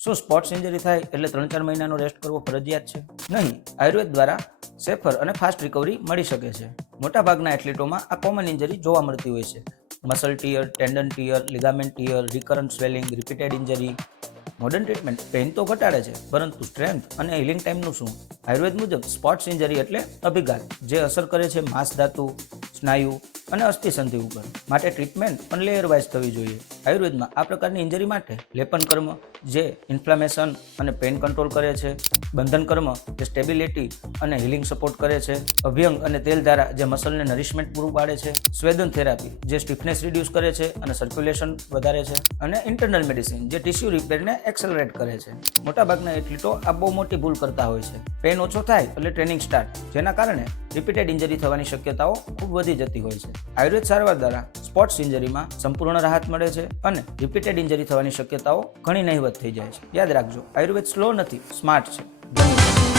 શું sports injury થાય એટલે 3-4 મહિનાનો રેસ્ટ કરવો ફરજિયાત છે? નહીં. આયુર્વેદ દ્વારા સેફર અને ફાસ્ટ રિકવરી મળી શકે છે. મોટાભાગના એથ્લીટોમાં આ કોમન ઇન્જરી જોવા મળતી હોય છે. Muscle tear, tendon tear, ligament tear, recurrent swelling, repeated injury. Modern treatment pain તો ઘટાડે છે, પરંતુ સ્ટ્રેન્થ અને હિલિંગ ટાઈમનું શું? આયુર્વેદ મુજબ સ્પોર્ટ્સ ઇન્જરી એટલે અભિઘાત જે અસર કરે છે માંસધાતુ, સ્નાયુ અને અસ્થિસંધિ ઉપર. માટે ટ્રીટમેન્ટ પણ લેયર વાઇઝ થવી જોઈએ. આયુર્વેદમાં આ પ્રકારની ઇન્જરી માટે લેપન કર્મ જે ઇન્ફ્લામેશન અને પેઇન કંટ્રોલ કરે છે, બંધન કર્મ જે સ્ટેબિલિટી અને હિલિંગ સપોર્ટ કરે છે, અભ્યંગ અને તેલ ધારા જે મસલને નરિશમેન્ટ પૂરું પાડે છે, સ્વેદન થેરાપી જે સ્ટીફનેસ રિડ્યુસ કરે છે અને સર્ક્યુલેશન વધારે છે, અને ઇન્ટરનલ મેડિસિન જે ટિશ્યુ રિપેરને એક્સેલરેટ કરે છે. મોટાભાગના એથ્લીટો આ બહુ મોટી ભૂલ કરતા હોય છે. પેઇન ઓછો થાય એટલે ટ્રેનિંગ સ્ટાર્ટ, જેના કારણે રિપીટેડ ઇન્જરી થવાની શક્યતાઓ ખૂબ વધી જતી હોય છે. આયુર્વેદ સારવાર દ્વારા સ્પોર્ટ્સ ઇન્જરીમાં સંપૂર્ણ રાહત મળે છે અને રિપીટેડ ઇન્જરી થવાની શક્યતાઓ ઘણી નહિવત થઈ જાય છે. યાદ રાખજો, આયુર્વેદ સ્લો નથી, સ્માર્ટ છે. ધન્યવાદ.